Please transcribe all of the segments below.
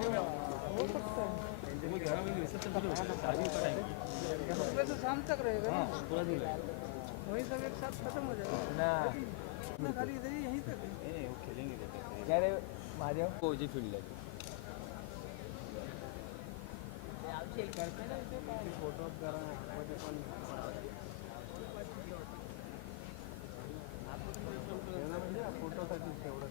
हो सकता है, सुबह से शाम तक रहेगा ना, पूरा दिन वही सब एक साथ खत्म हो जाएगा ना ना, खाली इधर ही यहीं तक है। वो खेलेंगे क्या रे महादेव को जी फील्ड है फोटो फोटोसाठी तेवढं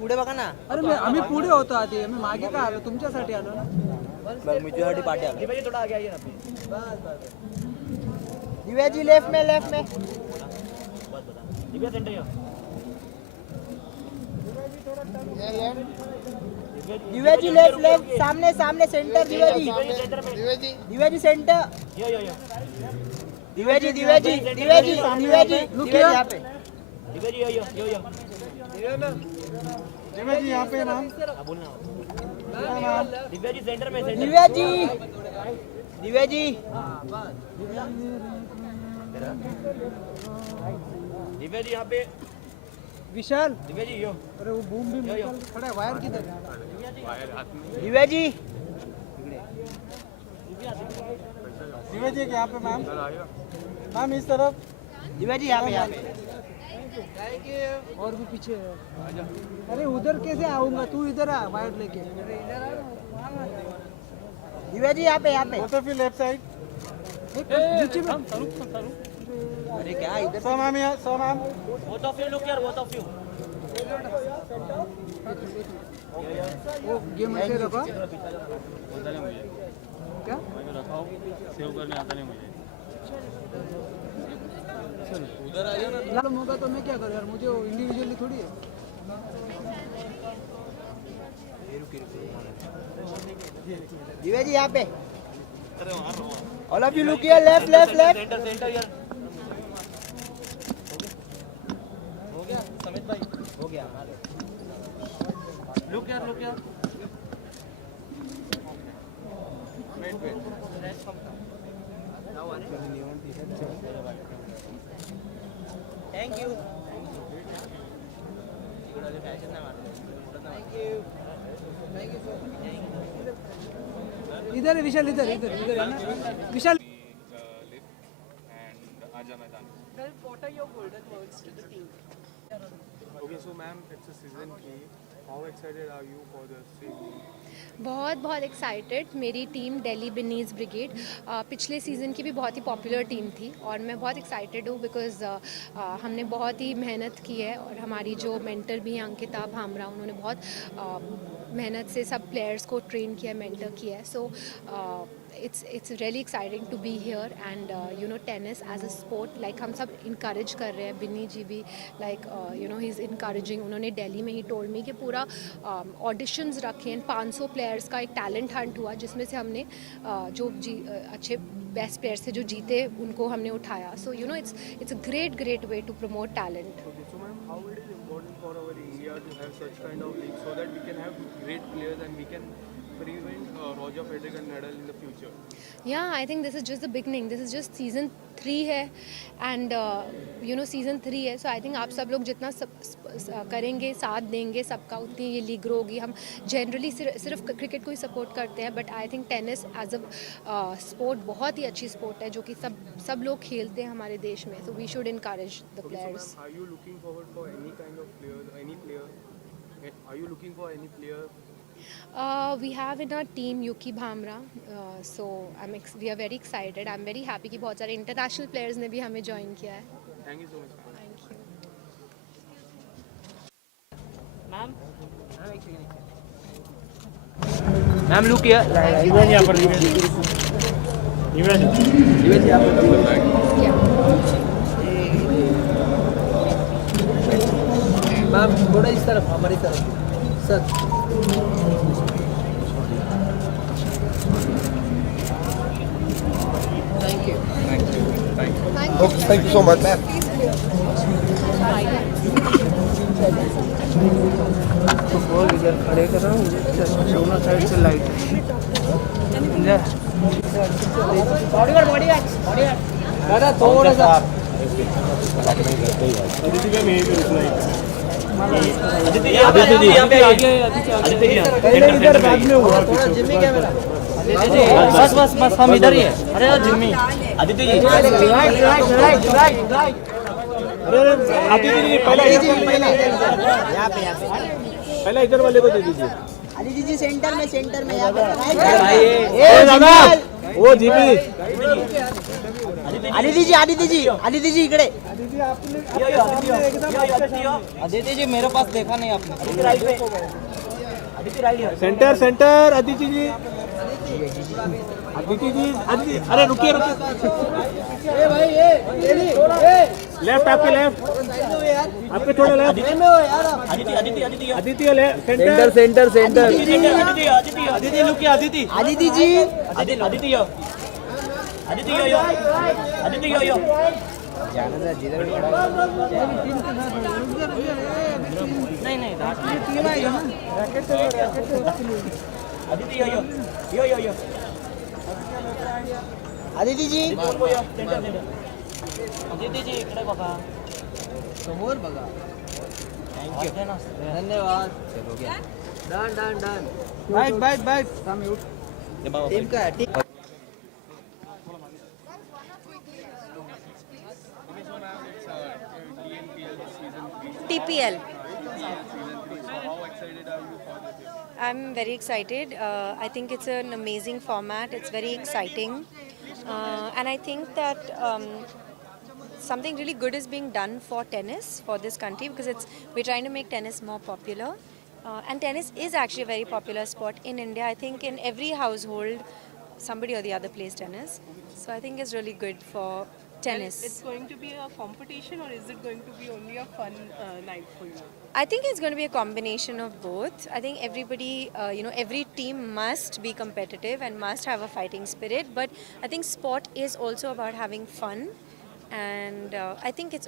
पुढे बघा ना. अरे आम्ही पुढे होतो आधी, आम्ही मागे का आलो, तुमच्यासाठी आलो ना. बरं मी तुझ्यासाठी पाठी आलो. दिव्याजी थोडा आगे आइए ना प्लीज. दिव्याजी लेफ्ट में बस बता. दिव्या सेंटर ये. दिव्याजी लेफ्ट सामने सामने सेंटर दिव्याजी सेंटर में. दिव्याजी सेंटर यो. दिव्याजी यहाँ पे दिव्याजी यो. दिव्याजी यहाँ पे नाम, हाँ बोलना. दिव्याजी सेंटर में दिव्याजी दिव्याजी यहाँ पे. विशाल. दिव्याजी यो. अरे वो बूम भी खड़ा है, वायर किधर? दिव्याजी दिव्याजी यहाँ पे मैम, मैम इस तरफ. दिव्याजी यहाँ पे और भी पीछे है. अरे उधर कैसे आऊंगा, तू इधर आ वायर लेके. दिव्याजी यहाँ पे both of you left side. नीचे में. अरे क्या इधर सो मैम यहाँ, so ma'am. Both of you look यार, बोथ ऑफ यू. वो गेम ऐसे रखो. बोलता नहीं मुझे. क्या मैं रखा हूँ, सेव करने आता नहीं मुझे. प्रॉब्लम होगा तो मैं क्या करूँ यार, मुझे इंडिविजुअली थोड़ी है. दिव्याजी यहाँ पे. All of you look here, left centre यार. हो गया समित भाई. हो गया. लुक यार. वेट. Thank you. इधर है विशाल, इधर है ना विशाल. Well, what are your golden words to the team? Okay, so ma'am, it's a season 3. How excited are you for the season? बहुत एक्साइटेड. मेरी टीम दिल्ली बिनीज ब्रिगेड पिछले सीज़न की भी बहुत ही पॉपुलर टीम थी और मैं बहुत एक्साइटेड हूँ बिकॉज़ हमने बहुत ही मेहनत की है और हमारी जो मेंटर भी हैं अंकिता भामरा, उन्होंने बहुत मेहनत से सब प्लेयर्स को ट्रेन किया, मेंटर किया है. सो it's really exciting to be here and you know tennis as a sport like हम सब encourage कर रहे हैं. बिन्नी जी भी like you know he's encouraging. उन्होंने दिल्ली में ही told me कि पूरा auditions रखे हैं. 500 प्लेयर्स का एक टैलेंट हंट हुआ जिसमें से हमने जो अच्छे बेस्ट प्लेयर्स थे जो जीते उनको हमने उठाया. So you know it's a great way to promote talent. Okay, so ma'am, how it is important for our India to have such kind of league so that we can have great players and we can prevent Roger Federer and Nadal in the future? Yeah, I think this is just the beginning. This is just season 3 है and you know season 3 है. So I think आप सब लोग जितना करेंगे, साथ देंगे सबका, उतनी ये लीग ग्रो होगी. हम जनरली सिर्फ क्रिकेट को ही सपोर्ट करते हैं but I think tennis as a sport बहुत ही अच्छी स्पोर्ट है जो कि सब लोग खेलते हैं हमारे देश में. So we should encourage the Okay, players. so ma'am, are you looking forward for any kind of player, any player? Are you looking for any player? We have in our team Yuki Bhamra, so we are very excited. I'm very happy कि बहुत सारे international players ने भी हमें join किया है. Thank you so much, ma'am. Thank you. Ma'am look here. Divyaji यहाँ पर. दिव्याजी यहाँ पर. Yeah. मैम थोड़ा इस तरफ, हमारी तरफ sir. Okay, thank you so much. Ball इधर खड़े कर रहा हूँ, दोनों साइड से लाइट दादा थोड़ा सा पहले इधर बाद में हुआ थोड़ा जिम्मी कैमरा बस बस बस हम इधर ही है अरे जिम्मी आदित्य जी राइट आदित्य जी पहले पहले इधर वाले को दे दीजिए आदित्य जी सेंटर में यहाँ पे दादा वो जिम्मी आदित्य जी इकडे आदित्य जी मेरे पास देखा नहीं आपने Aditya right centre centre Aditya ji अरे रुकिए लेफ्ट आपके लेफ्ट आपके थोड़ा left Aditya left centre Aditya look Aditya yo नहीं आदित्य यो आदित्य जी आदित्य जी इकडे बघा समोर बघा धन्यवाद डन बाइक टीम का है team TPL. I'm very excited. I think it's an amazing format. It's very exciting. And I think that something really good is being done for tennis for this country because we're trying to make tennis more popular. And tennis is actually a very popular sport in India. I think in every household, somebody or the other plays tennis. So I think it's really good for tennis. It's going to be a competition, or is it going to be only a fun night for you? I think it's going to be a combination of both. I think everybody, every team must be competitive and must have a fighting spirit. But I think sport is also about having fun, and I think it's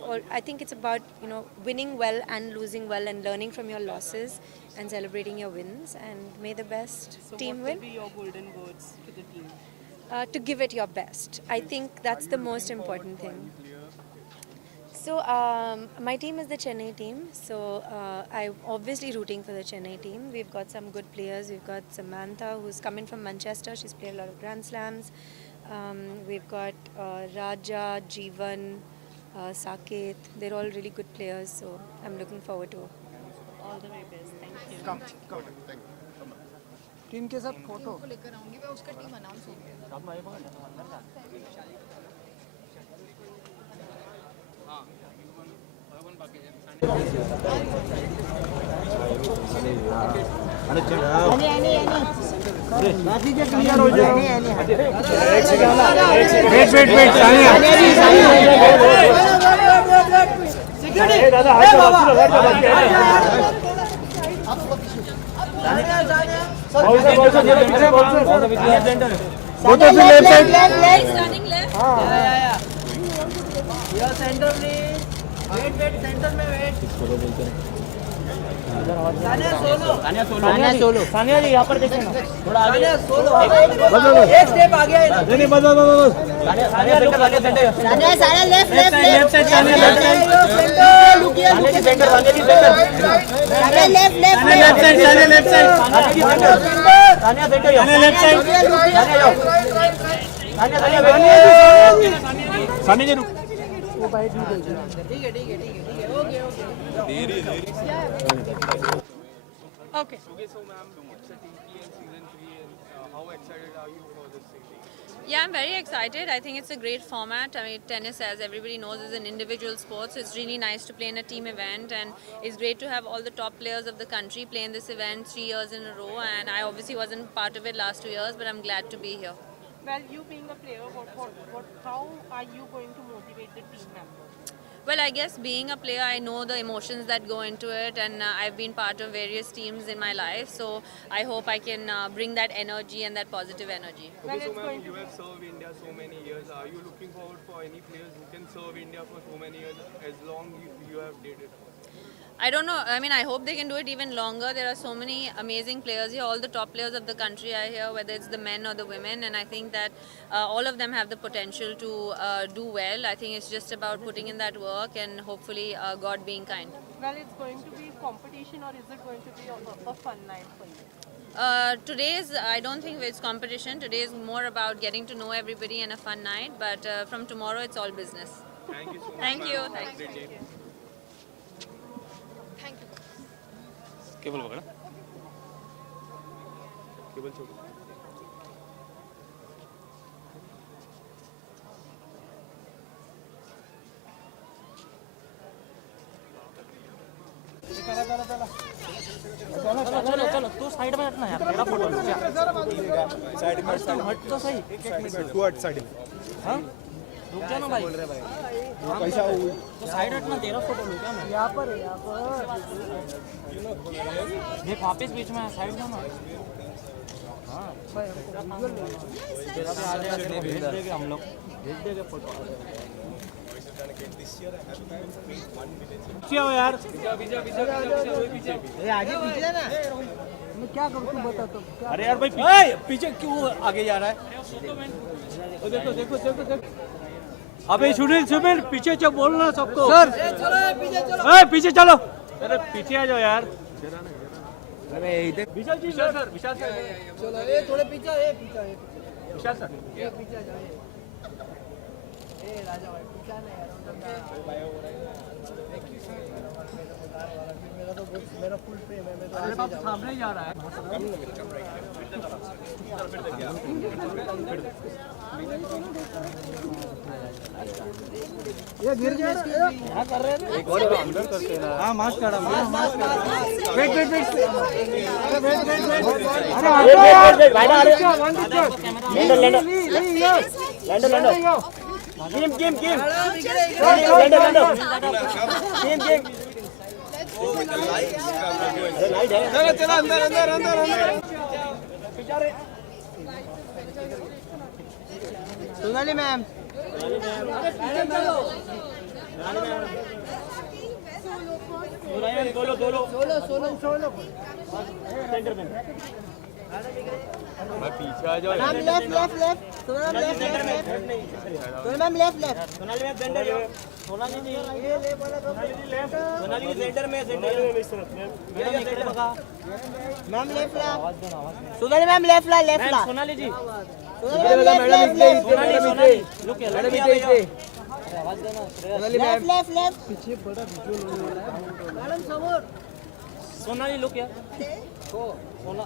about winning well and losing well and learning from your losses and celebrating your wins. And may the best team what win. will be your golden words to the team? To give it your best. I think that's the most important thing. So my team is the Chennai team. So I'm obviously rooting for the Chennai team. We've got some good players. We've got Samantha, who's coming from Manchester. She's played a lot of Grand Slams. We've got Raja, Jeevan, Saket. They're all really good players. So I'm looking forward to it. All the very best. Thank you. Team के साथ photo लेकर आऊंगी मैं उसका team announce हो गया clear हो जाओ वेट दादा Running left. Your center please. Wait, center में wait. सानिया सोलो सानिया जी यहाँ पर देखिए ना थोड़ा आगे सोलो एक स्टेप आगे है ना नहीं बस Sania centre Sania left Sania left centre लुकिया centre Sania ji centre Sania left Sania centre left side Sania ji रुक वो बाइट नहीं ठीक है okay Okay, so ma'am, it's a TPL season 3, and how excited are you for this season? Yeah, I'm very excited. I think it's a great format. I mean, tennis, as everybody knows, is an individual sport, so it's really nice to play in a team event, and it's great to have all the top players of the country play in this event 3 years in a row. And I obviously wasn't part of it last 2 years, but I'm glad to be here. Well, you being a player, how are you going to motivate the team members? Well, I guess being a player, I know the emotions that go into it, and I've been part of various teams in my life. So I hope I can bring that energy and that positive energy. Okay, so ma'am, you have served India so many years. Are you looking forward for any players who can serve India for so many years as long you have did it? I don't know. I mean, I hope they can do it even longer. There are so many amazing players here. All the top players of the country are here, whether it's the men or the women. And I think that all of them have the potential to do well. I think it's just about putting in that work and hopefully God being kind. Well, it's going to be competition, or is it going to be a fun night for you? Today's, I don't think it's competition. Today is more about getting to know everybody and a fun night. But from tomorrow, it's all business. Thank you so much. Thank you. ma'am. Thank you. Great day. Cable पकड़ा cable छोड़ चलो चलो चलो तू side में हटना यार, मेरा फोटो लो क्या साइड में हट तो सही। तू हट साइड में। हाँ रुक जा ना भाई, पैसा तो साइड हटना, तेरा फोटो लो क्या मैं? यहाँ पर देख वापस बीच में साइड जाना। हाँ तेरा भी आ जाएगा, तेरे को भेज देंगे हम लोग, भेज देंगे फोटो। पीछे हो यार, आगे पीछे ना। मैं क्या करूँ तू बता तो। अरे यार भाई पीछे क्यों आगे जा रहा है? देखो देखो देखो देखो। अबे सुनील सुनील पीछे चलो, बोलना सबको। सर पीछे चलो। अरे पीछे आ जाओ यार। अरे इधर विशाल जी सर, विशाल सर चलो, ये थोड़े पीछे, ये पीछे, विशाल सर ये पीछे जाओ। ए राजा भाई पीछे ना यार, मेरा तो मेरा फुल प्रेम है। मैं तो अरे बाप सामने जा रहा है। ये गिर गया, क्या कर रहे हैं? एक और अंदर करते हैं। हाँ मास्क काढ़ा, मास्क काढ़ा। वेट वेट वेट, अरे वेट वेट वेट, अरे भाई अरे lander game game game lander game game. चलो चलो अंदर अंदर अंदर अंदर। सोनाली मैम, बोलो बोलो सोलो सोलो सोलो। सेंटर में मैं पीछे आ जाओ। Ma'am left left left, Sonali left left left, Sonali ma'am left left. Sonali में सेंटर है, सोनाली जी ये ले बोला तो लेफ्ट, सोनाली जी सेंटर में मैडम इकडे बघा। मैम लेफ्ट ला, सोनाली मैम लेफ्ट ला, लेफ्ट ला। Sonali ji Sonali ma'am left left, Sonali Sonali look यार, मैडम इधर सोनाली मैम लेफ्ट लेफ्ट। पीछे बड़ा विजुअल हो रहा है मैडम, समोर। सोनाली लुक यार, सोना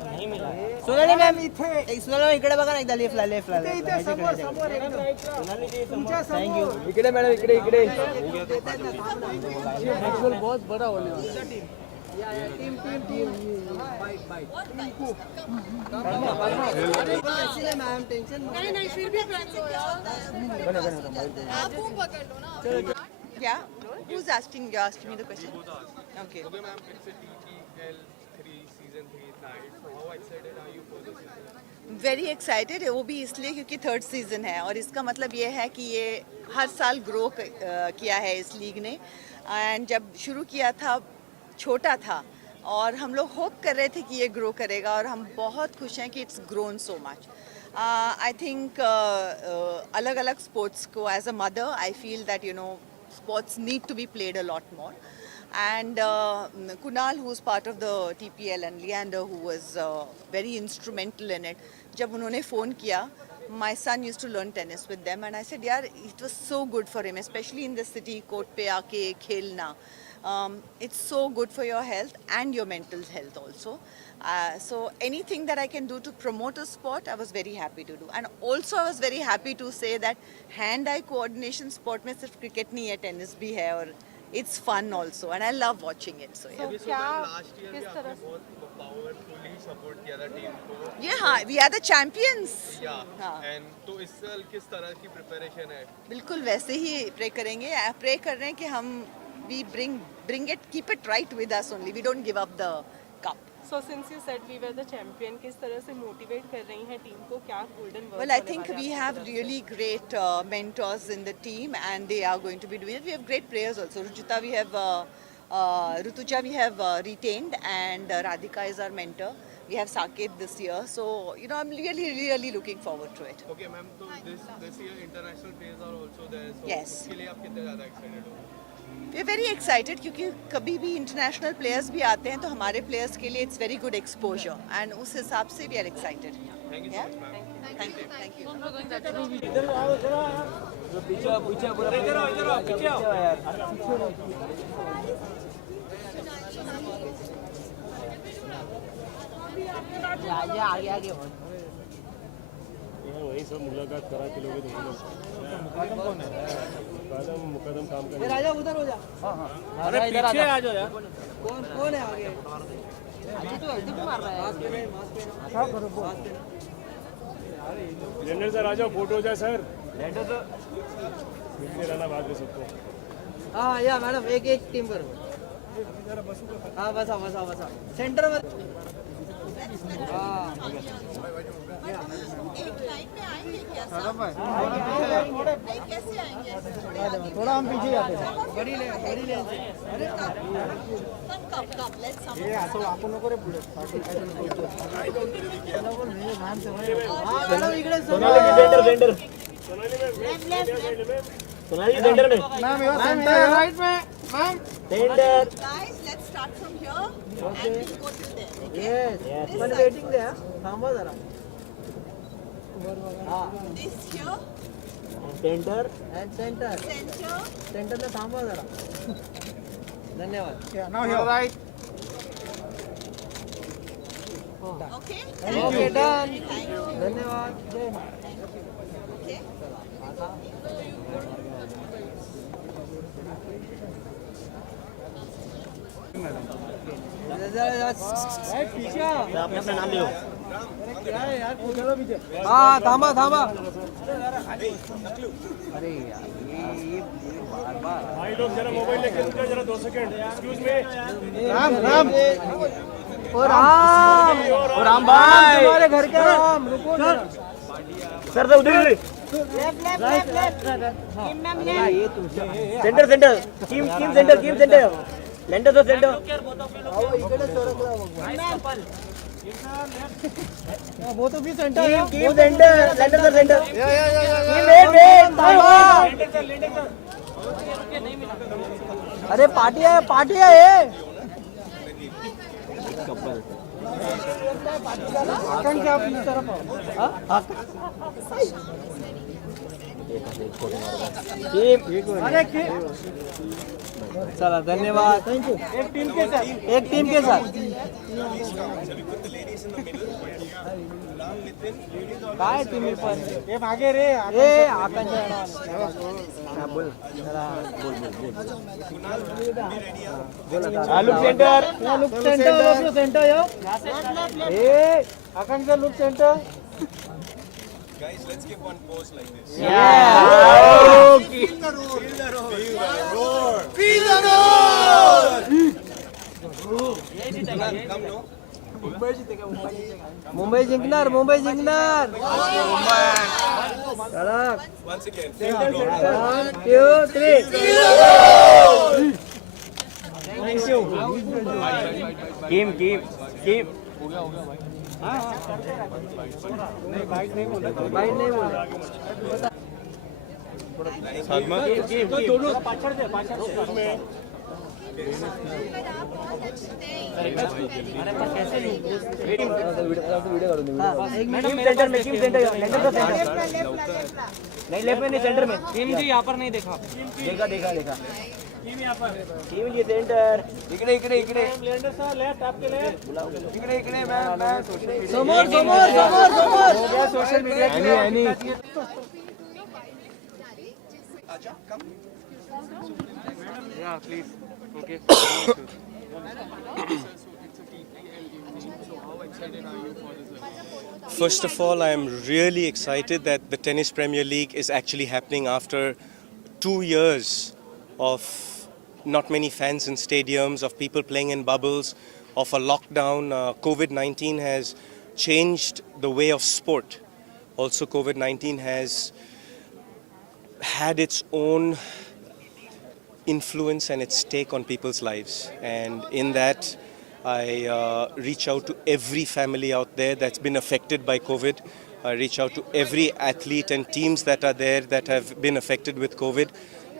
नहीं मिला। सोनाली मॅम इथे, सोनाली मॅम इकडे बघा ना एकदा, लेफ्टला लेफ्टला इथे समोर समोर एकदम। सोनाली जी थैंक यू। इकडे मॅडम, इकडे इकडे। ये विजुअल बहुत बड़ा होने वाला है। Team team team fight fight ma'am, tension नहीं नहीं, फिर भी आप वो पकड़ लो ना। Yeah. Who's asking? You're asking me the question. Okay. Okay, ma'am, it's a TPL 3 season 3 night. So how excited are you for this season? Very excited है, वो भी इसलिए क्योंकि थर्ड सीज़न है, और इसका मतलब ये है कि ये हर साल ग्रो किया है इस लीग ने। एंड जब शुरू किया था छोटा था, और हम लोग होप कर रहे थे कि ये ग्रो करेगा, और हम बहुत खुश हैं कि it's grown so much. I think अलग अलग स्पोर्ट्स को, as a mother I feel that you know sports need to be played a lot more, and Kunal, who's part of the TPL, and Leander, who was very instrumental in it, jab unhone phone kiya, my son used to learn tennis with them, and I said yaar, it was so good for him, especially in the city, court pe aake khelna. It's so good for your health and your mental health also. So anything that I can do to promote a sport, I was very happy to do. And also I was very happy to say that hand-eye coordination sport में सिर्फ cricket नहीं है, tennis भी है, और it's fun also, and I love watching it. So yeah. अभी so ma'am, last year भी आपने बहुत पावरफुली सपोर्ट किया था टीम को. ये हाँ, वी आर द चैंपियंस. हाँ. एंड तो इस साल किस तरह की प्रिपरेशन है? बिल्कुल वैसे ही प्रे करेंगे. प्रे कर रहे हैं कि हम we bring it, keep it right with us only. We don't give up the cup. So since you said we were the champion, किस तरह से motivate कर रही हैं टीम को, क्या golden words Well, I think we have really great mentors in the team, and they are going to be doing it. We have great players also. Rutuja we have retained, and Radhika is our mentor. We have Saket this year, so I'm really looking forward to it. Okay, ma'am. So this year international players are also there. So Yes. उसके लिए आप कितने ज़्यादा excited हो? We are very excited क्योंकि कभी भी international players भी आते हैं तो हमारे प्लेयर्स के लिए it's very good exposure, and उस हिसाब से we are excited. Thank you so much, ma'am. Thank you. वही सब मुलाकात करा के लोगे तो मुकदम काम कर. राजा उधर हो जा. अरे पीछे आ जाओ यार. कौन है आगे? मार रहा है. जनरल सर आ जाओ, फोटो हो जाए सर. मिलते रहना बाद में सबको. हाँ या मैडम एक टीम पर. हाँ बसा सेंटर में. एक लाइन में आएंगे क्या? कैसे आएंगे? थोड़ा हम पीछे जाते हैं. बड़ी ले. ये असं आपण नको रे पुढे. मॅडम इकडे सेंटर. सोनाली सेंटर में. मैम राइट में. Ma'am centre. Guys, let's start from here and we'll go till there. Yes. पण वेटिंग द्या. थांबा जरा. This here, centre and centre. center. सेंटरला थांबा जरा. धन्यवाद. Okay. Okay done. Thank you. धन्यवाद. Okay. पीछे आपने अपना नाम लियो. क्या है यार? चलो पीछे. हाँ थांबा. अरे यार ये बार. भाई लोग जरा मोबाइल लेके रुक जाओ जरा 2 सेकंड. Excuse me. राम. और राम भाई. तुम्हारे घर के राम. रुको जरा. सर तो उधर. ये तुम सेंटर टीम सेंटर. लेंटर तो सेंटर. इकडे सरकला बघ. वो तो भी सेंटर है. Team centre. लेंटर तो सेंटर. अरे पार्टी है ये. आकांक्षा आप इस तरफ आओ. अरे चला धन्यवाद. Thank you. एक टीम के साथ काय टीम पण हे मागे रे. आकांक्षा बोल. Look centre. Centre yo. Akanksha look centre. Guys, let's give one pose like this. Feel the roar. Come no. Mumbai जिंकणार. कडक. Once again. 1 2 3. Thank you. Team bite नहीं बोले. दोनों टीम सेंटर. नहीं लेफ्ट में नहीं सेंटर में. टीम जी यहाँ पर नहीं देखा. देखा. टीम जी सेंटर. इकडे. लेंडर सर लेफ्ट आपके लेफ्ट. इकडे मैं समोर. Social media Yeah, please. Okay. excited are you for this event? First of all, I am really excited that the Tennis Premier League is actually happening after 2 years of not many fans in stadiums, of people playing in bubbles, of a lockdown. COVID-19 has changed the way of sport. Also, COVID-19 has had its own influence and its take on people's lives. And in that, I reach out to every family out there that's been affected by COVID. I reach out to every athlete and teams that are there that have been affected with COVID.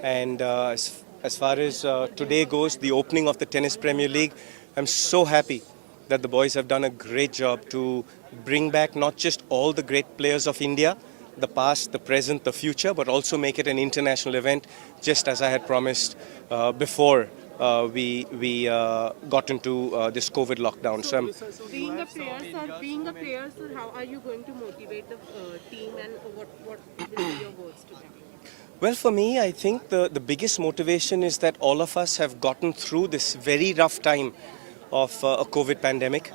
And as far as today goes, the opening of the Tennis Premier League, I'm so happy that the boys have done a great job to bring back not just all the great players of India, the past, the present, the future, but also make it an international event, just as I had promised before we got into this COVID lockdown. So being a player, sir, how are you going to motivate the team, and what will be your words to them? well, for me, I think the biggest motivation is that all of us have gotten through this very rough time of a COVID pandemic.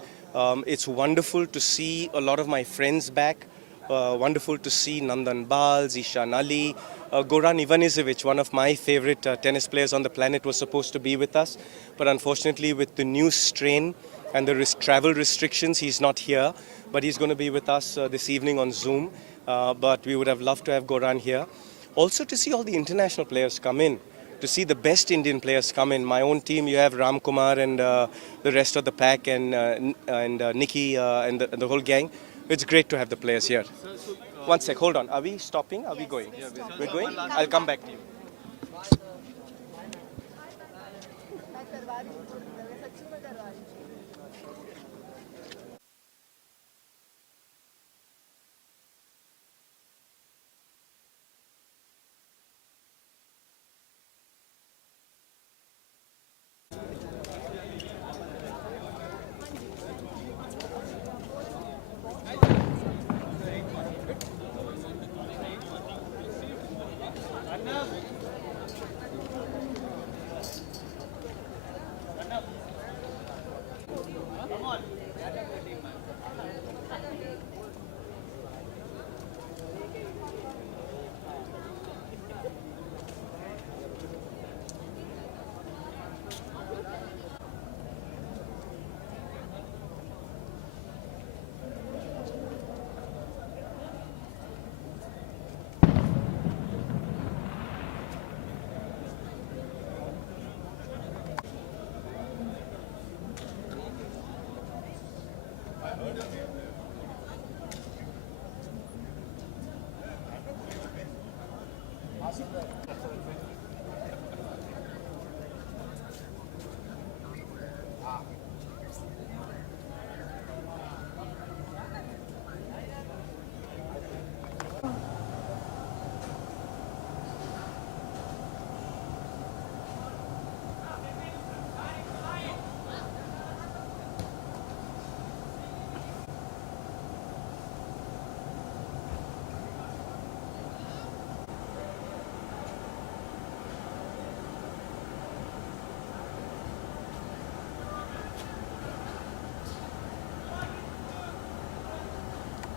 It's wonderful to see a lot of my friends back. Wonderful to see Nandan Bal, Zishan Ali, Goran Ivanisevic, one of my favorite tennis players on the planet, was supposed to be with us. But unfortunately, with the new strain and the travel restrictions, he's not here. But he's going to be with us this evening on Zoom. But we would have loved to have Goran here. Also to see all the international players come in, to see the best Indian players come in. My own team, you have Ram Kumar and the rest of the pack and Nikki and the whole gang. It's great to have the players here. One sec, hold on. Are we stopping? Are we going? We're going? I'll come back to you.